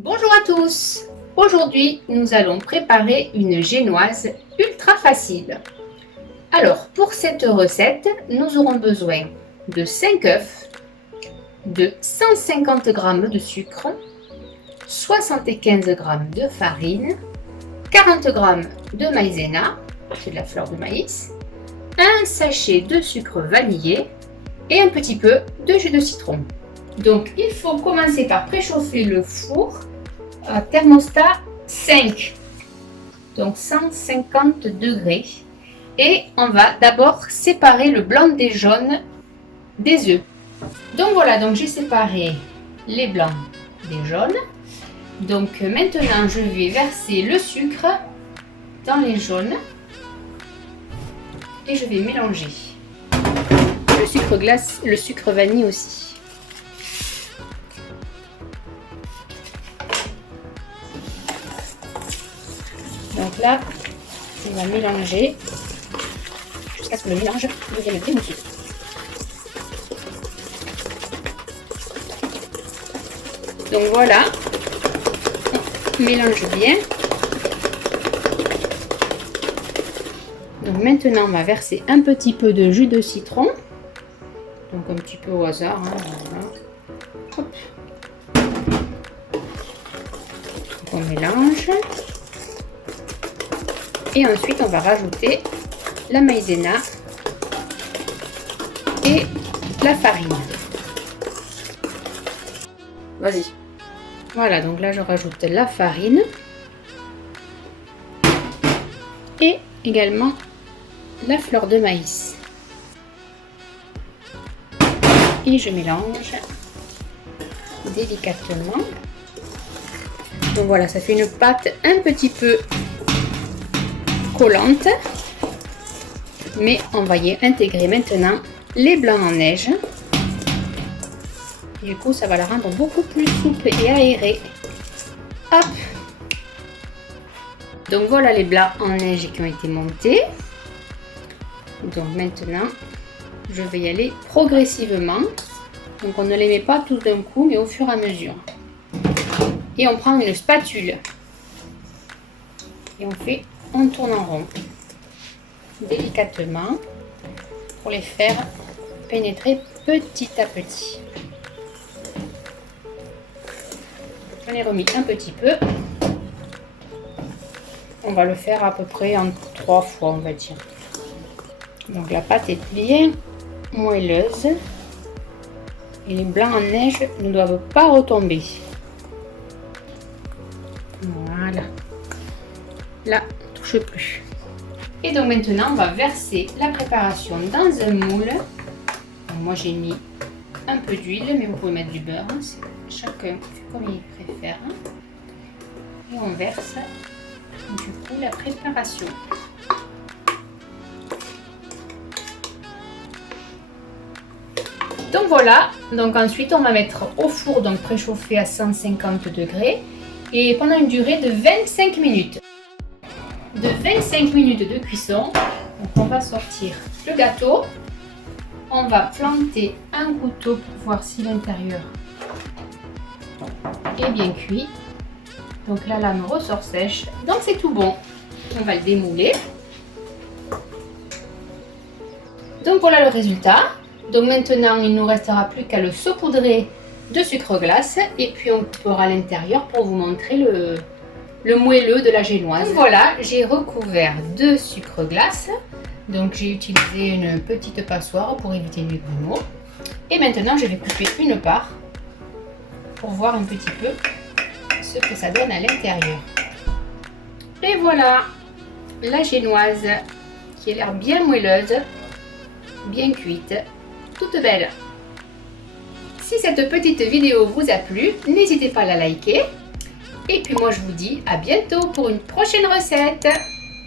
Bonjour à tous! Aujourd'hui, nous allons préparer une génoise ultra facile. Alors, pour cette recette, nous aurons besoin de 5 œufs, de 150 g de sucre, 75 g de farine, 40 g de maïzena, c'est de la fleur de maïs, un sachet de sucre vanillé et un petit peu de jus de citron. Donc, il faut commencer par préchauffer le four à thermostat 5, donc 150 degrés. Et on va d'abord séparer le blanc des jaunes des œufs. Donc voilà, donc j'ai séparé les blancs des jaunes. Donc maintenant, je vais verser le sucre dans les jaunes et je vais mélanger. Le sucre glace, le sucre vanille aussi. Donc là, on va mélanger jusqu'à ce que le mélange devienne bien mousseux. Donc voilà, on mélange bien. Donc maintenant, on va verser un petit peu de jus de citron. Donc un petit peu au hasard. Hein, voilà. Hop. Donc on mélange. Et ensuite, on va rajouter la maïzena et la farine. Vas-y. Voilà, donc là, je rajoute la farine et également la fleur de maïs. Et je mélange délicatement. Donc voilà, ça fait une pâte un petit peu collante, mais on va y intégrer maintenant les blancs en neige. Du coup, ça va la rendre beaucoup plus souple et aérée. Hop. Donc voilà les blancs en neige qui ont été montés. Donc maintenant, je vais y aller progressivement. Donc on ne les met pas tous d'un coup, mais au fur et à mesure. Et on prend une spatule et on tourne en rond délicatement pour les faire pénétrer petit à petit. J'en ai remis un petit peu. On va le faire à peu près en 3 fois, on va dire. Donc la pâte est bien moelleuse et les blancs en neige ne doivent pas retomber. Voilà. Là, touche plus. Et donc maintenant, on va verser la préparation dans un moule. Donc moi, j'ai mis un peu d'huile, mais vous pouvez mettre du beurre. Hein, chacun fait comme il préfère. Et on verse du coup la préparation. Donc voilà. Donc ensuite, on va mettre au four, donc préchauffé à 150 degrés, et pendant une durée de 25 minutes. De 25 minutes de cuisson. Donc on va sortir le gâteau. On va planter un couteau pour voir si l'intérieur est bien cuit. Donc la lame ressort sèche. Donc c'est tout bon. On va le démouler. Donc voilà le résultat. Donc maintenant il ne nous restera plus qu'à le saupoudrer de sucre glace. Et puis on coupera l'intérieur pour vous montrer le moelleux de la génoise. Donc voilà, j'ai recouvert de sucre glace. Donc j'ai utilisé une petite passoire pour éviter les grumeaux. Et maintenant je vais couper une part pour voir un petit peu ce que ça donne à l'intérieur. Et voilà la génoise qui a l'air bien moelleuse, bien cuite, toute belle. Si cette petite vidéo vous a plu, n'hésitez pas à la liker. Et puis moi je vous dis à bientôt pour une prochaine recette.